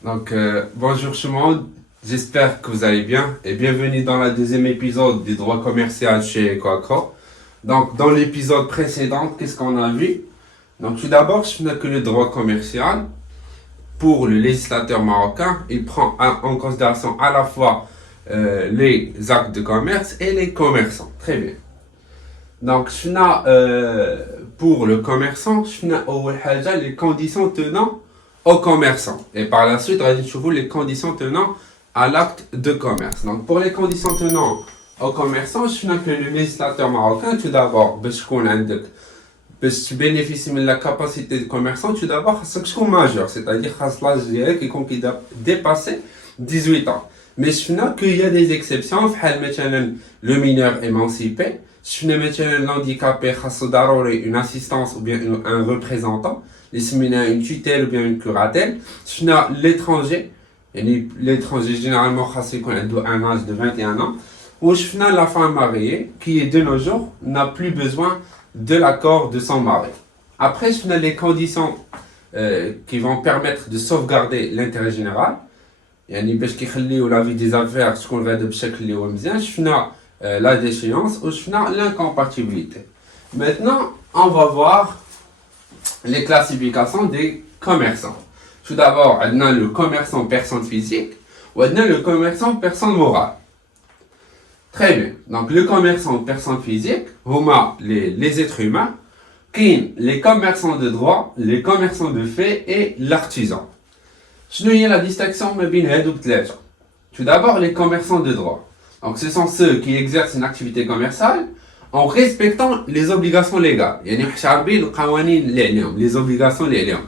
Bonjour tout le monde, j'espère que vous allez bien et bienvenue dans le deuxième épisode du droit commercial chez Quacro. Donc, dans l'épisode précédent, qu'est-ce qu'on a vu? Donc, tout d'abord, je sais que le droit commercial, pour le législateur marocain, il prend en considération à la fois les actes de commerce et les commerçants. Très bien. Donc, pour le commerçant, les conditions tenant au commerçant. Et par la suite, on va les conditions tenant à l'acte de commerce. Donc, pour les conditions tenant au commerçant, que le législateur marocain, tout d'abord, pour bénéficier de la capacité de commerçant, tout d'abord, c'est que majeur, c'est-à-dire l'âge qui a dépassé 18 ans. Mais je qu'il y a des exceptions, le mineur émancipé, l'handicapé, une assistance ou bien un représentant, une tutelle ou bien une curatelle, l'étranger, l'étranger généralement a un âge de 21 ans, ou la femme mariée qui de nos jours n'a plus besoin de l'accord de son mari. Après, les conditions qui vont permettre de sauvegarder l'intérêt général, باش كيخليو la vie des affaires تكون غاده بشكل اللي هو مزيان. شفنا la déchéance ou شفنا l'incompatibilité. Maintenant, on va voir les classifications des commerçants. Tout d'abord, on a le commerçant personne physique ou on a le commerçant personne morale. Très bien. Donc, le commerçant personne physique, les êtres humains, les commerçants de droit, les commerçants de fait et l'artisan. شنو هي la distinction ما بين هادو بثلاثة؟ Tout d'abord, les commerçants de droit. Donc, ce sont ceux qui exercent une activité commerciale en respectant les obligations légales. يعني عارفين القوانين اللي عليهم، les obligations اللي عليهم.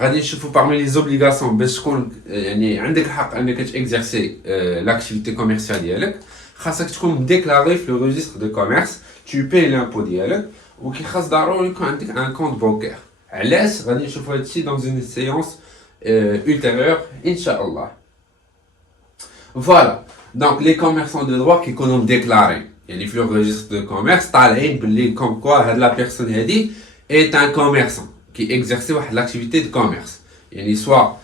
غادي نشوفوا parmi les obligations باش تكون يعني عندك الحق انك تexercer l'activité commerciale ديالك، خاصك تكون déclaré في le registre de commerce, tu payes l'impôt ديالك وكي خاص ضروري يكون عندك un compte bancaire. علاش غادي نشوفوا هادشي dans une séance ultérieure, Inch'Allah. Voilà. Donc, les commerçants de droit qui ont déclaré, il y a le registre de commerce, comme quoi la personne est un commerçant qui exerce l'activité de commerce. Il y a soit,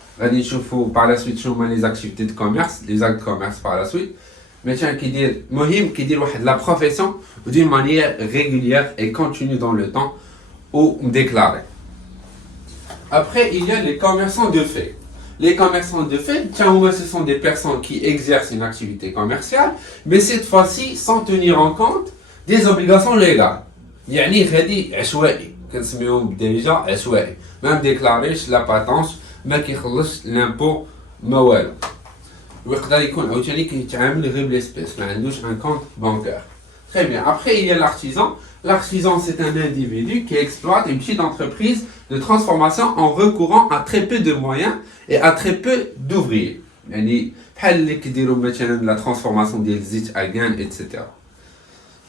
par la suite, les activités de commerce, les actes de commerce par la suite, mais tiens, qui dit la profession d'une manière régulière et continue dans le temps ou déclarée. Après, il y a les commerçants de fait. Les commerçants de fait, ce sont des personnes qui exercent une activité commerciale, mais cette fois-ci sans tenir en compte des obligations légales. يعني هذه عشوائي كنسميهم déjà عشوائي. Même déclaré la patence ما كيخلصش l'impôt ما والو. ويقدر يكون عاوتاني كيتعامل غير بالاسبيس ما عندوش un compte bancaire. Très bien. Après, il y a l'artisan. L'artisan, c'est un individu qui exploite une petite entreprise de transformation en recourant à très peu de moyens et à très peu d'ouvriers. يعني بحال اللي كيديروا مثلا la transformation des زيت à etc.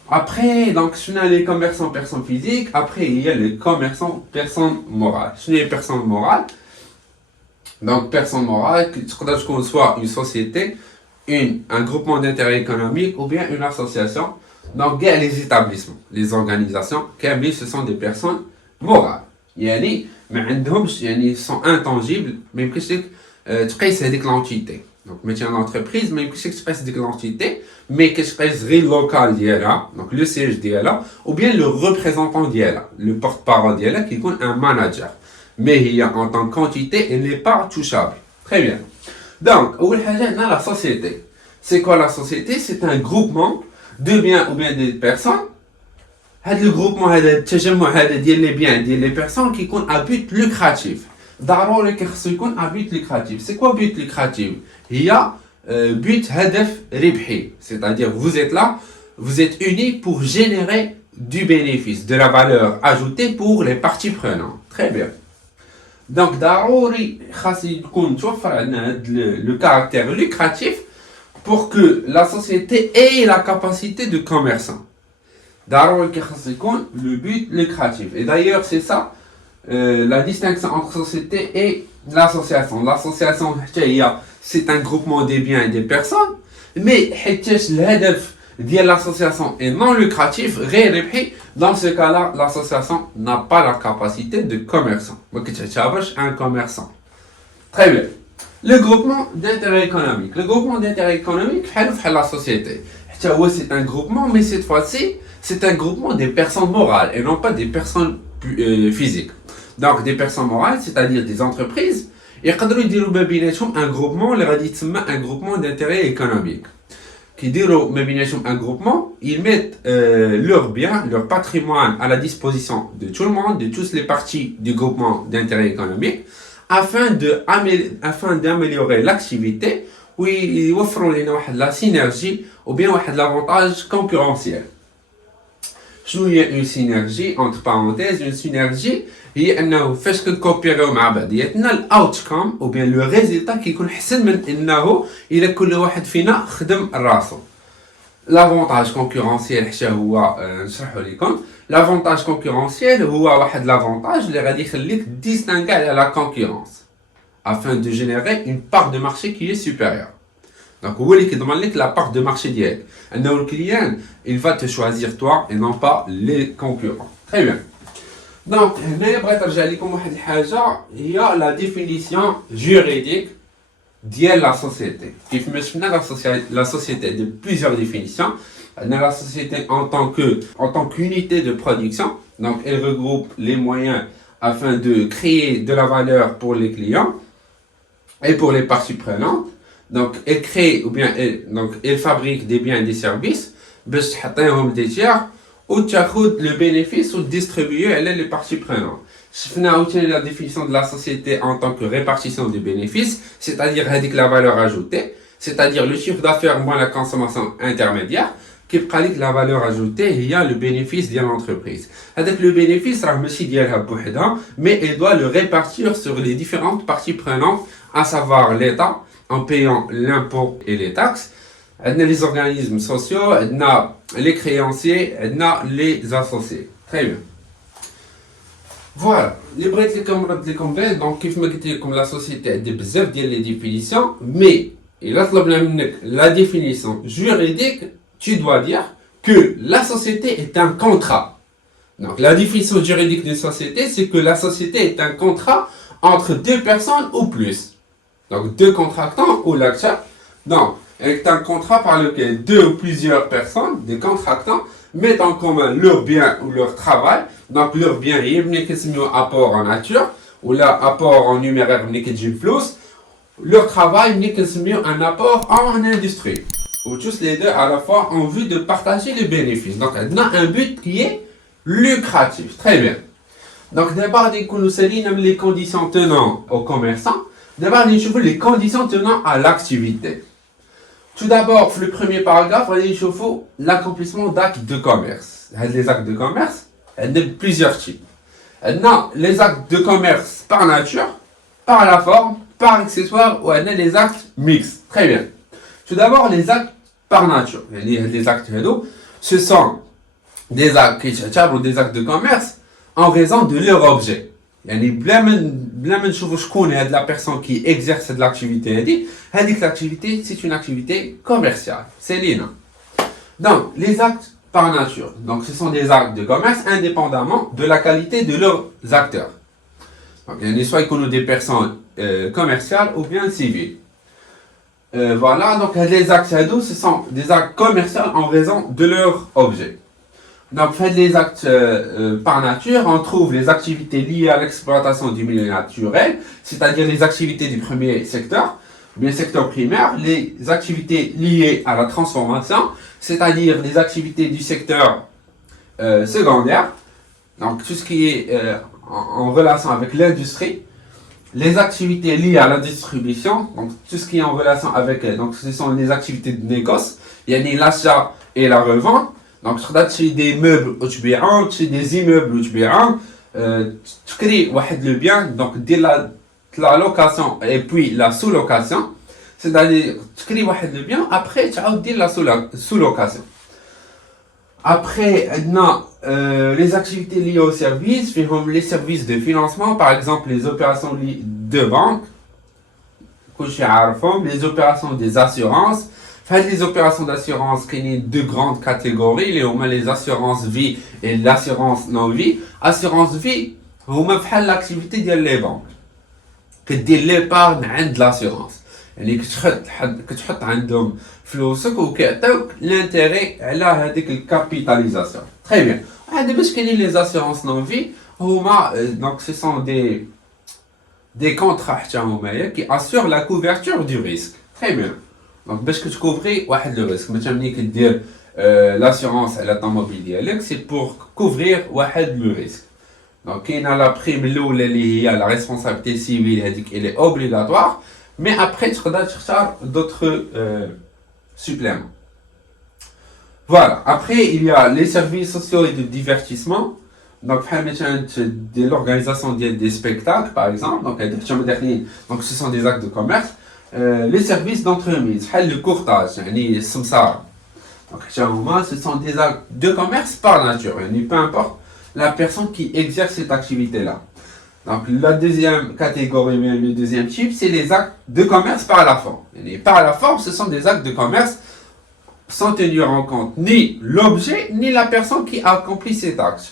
Après, donc, on a les commerçants personnes physiques. Après, il y a les commerçants personnes morales. Ce sont les personnes morales. Donc, personne morale, qu'on soit une société, un groupement d'intérêt économique ou bien une association. Donc, les établissements, les organisations, ce sont des personnes morales. Ils sont intangibles, même que c'est l'entité. Donc, métier d'entreprise, même que c'est l'entité, mais que c'est local d'IELA, donc le siège d'IELA, ou bien le représentant d'IELA, le porte-parole d'IELA qui est un manager. Mais il y a en tant qu'entité, elle n'est pas touchable. Très bien. Donc, on a la société. C'est quoi la société? C'est un groupement de biens ou bien des personnes. Le groupement des biens et des personnes qui ont un but lucratif. ضروري كيخصو يكون un but lucratif. C'est quoi but lucratif? Il y a but هدف ربحي. C'est-à-dire vous êtes là, vous êtes unis pour générer du bénéfice, de la valeur ajoutée pour les parties prenantes. Très bien. Donc ضروري خاص يكون توفر عندنا le caractère lucratif pour que la société ait la capacité de commerçant. ضروري كيخص يكون le but lucratif. Et d'ailleurs c'est ça la distinction entre société et l'association. L'association c'est un groupement des biens et des personnes, mais الهدف ديال l'association est non lucratif, غير ربحي. Dans ce cas-là, l'association n'a pas la capacité de commerçant. ما كتعتبرش un commerçant. Très bien. Le groupement d'intérêt économique. Le groupement d'intérêt économique, c'est la société. C'est un groupement, mais cette fois-ci, c'est un groupement des personnes morales et non pas des personnes physiques. Donc, des personnes morales, c'est-à-dire des entreprises, et un groupement, un groupement d'intérêt économique. Qui disent un groupement, ils mettent leurs biens, leur patrimoine à la disposition de tout le monde, de toutes les parties du groupement d'intérêt économique, afin d'améliorer l'activité, ou ils offrent la synergie ou bien l'avantage concurrentiel. شنو هي une synergie entre parenthèses une synergie هي انه فاش كنكوبيريو مع بعضياتنا الاوتكم او بيان لو ريزولتا كيكون احسن من انه الا كل واحد فينا خدم راسو. لافونتاج كونكورونسيال حتى هو نشرحو لكم. لافونتاج كونكورونسيال هو واحد لافونتاج اللي غادي يخليك ديستانغي على لا كونكورونس afin de générer une part de marché qui est supérieure. Donc, vous voulez qu'il demande la part de marché direct. Le client, il va te choisir toi et non pas les concurrents. Très bien. Donc, il y a la définition juridique de la société. La société de plusieurs définitions. La société en tant qu'unité de production. Donc, elle regroupe les moyens afin de créer de la valeur pour les clients et pour les parties prenantes. Donc, elle crée ou bien elle fabrique des biens et des services, باش تحطيهم des tiers ou تاخذ le bénéfice ou distribuer les parties prenantes. شفنا عاوتاني la définition de la société en tant que répartition des bénéfices, c'est-à-dire هذيك la valeur ajoutée, c'est-à-dire le chiffre d'affaires moins la consommation intermédiaire. كيبقى لك la valeur ajoutée هي le bénéfice ديال l'entreprise. هذاك le bénéfice راه ماشي ديالها بوحدها, mais elle doit le répartir sur les différentes parties prenantes, à savoir l'État en payant l'impôt et les taxes, les organismes sociaux, les créanciers, les associés. Très bien. Voilà. Les brettes les donc comme la société a des définitions, mais il a la définition juridique, tu dois dire que la société est un contrat. Donc la définition juridique d'une société, c'est que la société est un contrat entre deux personnes ou plus. Donc, deux contractants ou l'achat. Donc, c'est un contrat par lequel deux ou plusieurs personnes, des contractants, mettent en commun leurs biens ou leur travail. Donc, leurs biens, il y a un apport en nature, ou là, apport en numéraire, leur travail, il y a un apport en industrie. Ou tous les deux à la fois en vue de partager les bénéfices. Donc, on a un but qui est lucratif. Très bien. Donc, d'abord, les conditions tenant aux commerçants. D'abord, nous avons les conditions tenant à l'activité. Tout d'abord, le premier paragraphe, nous avons l'accomplissement d'actes de commerce. Les actes de commerce, il y a plusieurs types. Non, les actes de commerce par nature, par la forme, par accessoire, ou les actes mixtes. Très bien. Tout d'abord, les actes par nature. Les actes, ce sont des actes de commerce en raison de leur objet. يعني بلا ما نشوفوا شكون هاد la personne qui exerce de l'activité هذيك l'activité c'est une activité commerciale c'est l'INA. Donc les actes par nature, donc ce sont des actes de commerce indépendamment de la qualité de leurs acteurs. Donc soit ils connaissent des personnes commerciales ou bien civiles. Voilà, donc les actes ce sont des actes commerciaux en raison de leur objet. Donc, faites les actes par nature, on trouve les activités liées à l'exploitation du milieu naturel, c'est-à-dire les activités du premier secteur, bien secteur primaire, les activités liées à la transformation, c'est-à-dire les activités du secteur secondaire, donc tout ce qui est en relation avec l'industrie, les activités liées à la distribution, donc tout ce qui est en relation avec, donc ce sont les activités de négoce, il y a l'achat et la revente. Donc, tu des meubles ou tu des immeubles ou tu crées le bien, donc dès la location et puis la sous-location. C'est-à-dire, tu crées le bien, après tu as la sous-location. Après, les activités liées aux services, les services de financement, par exemple les opérations de banque, les opérations des assurances. Les opérations d'assurance, il y a deux grandes catégories, les assurances vie et l'assurance non-vie. Assurance vie, c'est l'activité des banques. كدير ليبارن عند لاسيورونس يعني كتحط عندهم فلوسك وكيعطيوك لانتيغي على هذيك الكابيتاليزاسيون تري بيان هذا باش كاينين لي زاسيورونس نون في هما دونك سي سون دي كونطرا حتى هما كي اسور لا كوفرتور دو ريسك تري بيان دونك باش كتكوفري واحد لو ريسك مثلا ملي كدير لاسيورونس على الطوموبيل ديالك سي بور كوفرير واحد لو ريسك دونك كاينه لا بريم الاولى اللي هي لا ريسبونسابيلتي سيفيل هذيك الي اوبليغاتوار مي ابري تقدر تختار دوطخ suppléments. Voilà. Après, il y a les services sociaux et de divertissement. Donc, de l'organisation des spectacles, par exemple. Donc, ce sont des actes de commerce. Les services d'entremise, le courtage, donc, ce sont des actes de commerce par nature. Peu importe la personne qui exerce cette activité-là. Donc, la deuxième catégorie, le deuxième type, c'est les actes de commerce par la forme. Et par la forme, ce sont des actes de commerce sans tenir en compte ni l'objet, ni la personne qui accomplit cet acte.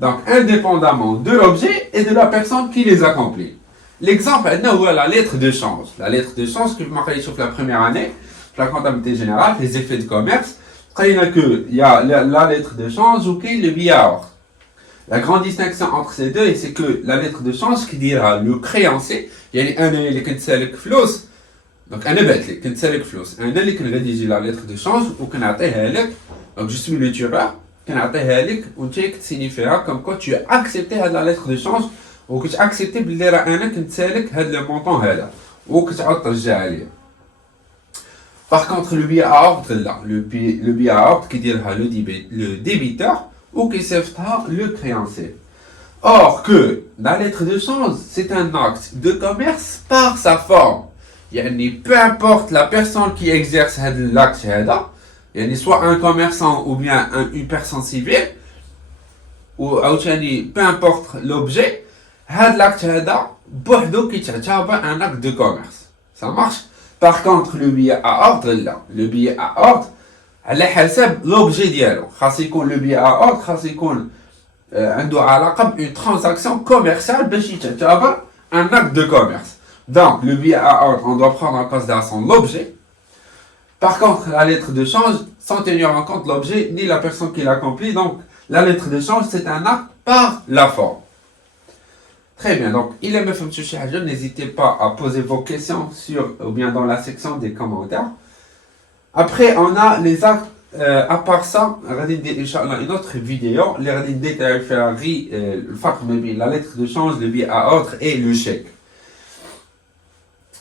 Donc, indépendamment de l'objet et de la personne qui les accomplit. L'exemple, c'est la lettre de change. La lettre de change que je m'appelle sur la première année, la comptabilité générale, les effets de commerce. Il y a la lettre de change ou le billet à ordre. La grande distinction entre ces deux, c'est que la lettre de change qui dira le créancier, il y a un اللي كنتسالك فلوس donc انا بعت لك كنتسالك فلوس انا اللي كنغيديجي لا lettre de change وكنعطيها لك donc je suis le tueur كنعطيها لك وانت كتسيني فيها comme quoi tu as accepté هاد la lettre de change وكتاكسبتي بلي راه انا كنتسالك هاد لو مونطون هذا وكتعاود ترجع ليا. Par contre le billet à ordre là le billet à ordre qui dira le débiteur ou qui s'effectuera le créancier. Or que la lettre de change, c'est un acte de commerce par sa forme. Yani, peu importe la personne qui exerce l'acte, yani, soit un commerçant ou bien une personne civile, ou peu importe l'objet, l'acte qui un acte de commerce. Ça marche? Par contre, le billet à ordre, là, le billet à ordre, على حسب l'objet ديالو خاص يكون le billet à ordre خاص يكون عنده علاقه بune transaction commerciale باش يعتبر un acte de commerce. Donc le billet à ordre on doit prendre en considération l'objet. Par contre la lettre de change sans tenir en compte l'objet ni la personne qui l'accomplit, donc la lettre de change c'est un acte par la forme. Très bien, donc il est me fait n'hésitez pas à poser vos questions sur ou bien dans la section des commentaires. Après, on a les actes, à part ça, une autre vidéo, les détails la lettre de change, le billet à ordre et le chèque.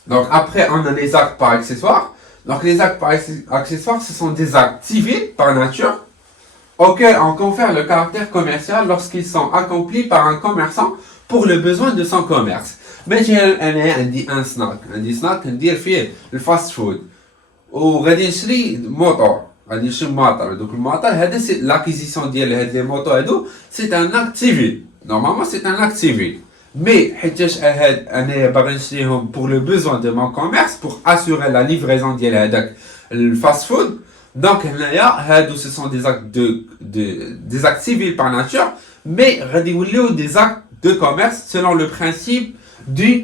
Donc après, on a les actes par accessoire. Donc les actes par accessoire, ce sont des actes civils par nature, auxquels on confère le caractère commercial lorsqu'ils sont accomplis par un commerçant pour le besoin de son commerce. Mais j'ai un snack, le fast food. وغادي نشري موطور غادي نشري موطور دوك الموطور هذا سي لاكيزيسيون ديال هاد لي موطو هادو سي ان اكت سيفيل نورمالمون سي ان اكت سيفيل مي حيتاش هاد انا باغي نشريهم بور لو بوزوان دو مون كوميرس بور اسوري لا ليفريزون ديال هذاك الفاست فود دونك هنايا هادو سي سون دي اكت دي اكت سيفيل بار ناتور مي غادي يوليو دي اكت دو كوميرس سيلون لو برينسيپ دو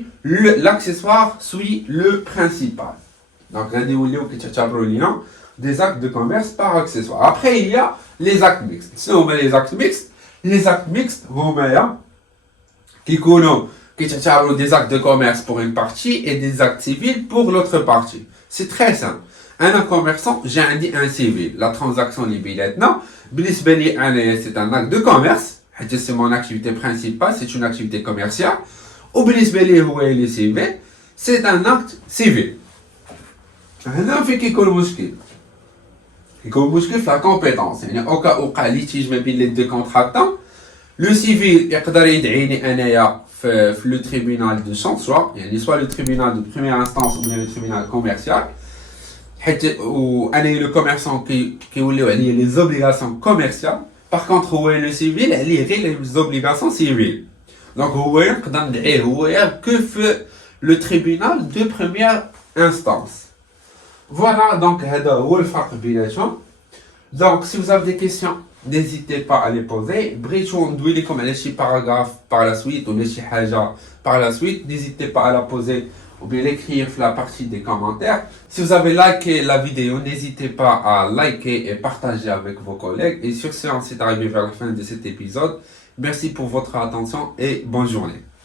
l'accessoire suit le principal. Donc, des actes de commerce par accessoire. Après, il y a les actes mixtes. Si on met les actes mixtes, qui sont des actes de commerce pour une partie et des actes civils pour l'autre partie. C'est très simple. Un commerçant, j'ai un civil. La transaction libellée, non. C'est un acte de commerce. C'est mon activité principale, c'est une activité commerciale. Ou c'est un acte civil. هنا في كيكون مشكل في لا كومبيتونس يعني او كا وقع ليتيج ما بين لي دو كونتراكتون لو سيفيل يقدر يدعيني انايا في لو تريبينال دو شون يعني سوا لو تريبينال دو بروميير انستانس او لو تريبينال كوميرسيال حيت وانايا لو كوميرسون كيوليو عليا لي زوبليغاسيون كوميرسيال باغ كونطخ هو لو سيفيل عليه غير لي زوبليغاسيون سيفيل دونك هو نقدر ندعيه هو كو في لو تريبينال دو بروميير انستانس. Voilà, donc, c'est le farq. Donc, si vous avez des questions, n'hésitez pas à les poser. بغيتو ندوي لكم على شي paragraphe par la suite ou شي حاجة par la suite, n'hésitez pas à la poser ou bien l'écrire dans la partie des commentaires. Si vous avez liké la vidéo, n'hésitez pas à liker et partager avec vos collègues. Et sur ce, on s'est arrivé vers la fin de cet épisode. Merci pour votre attention et bonne journée.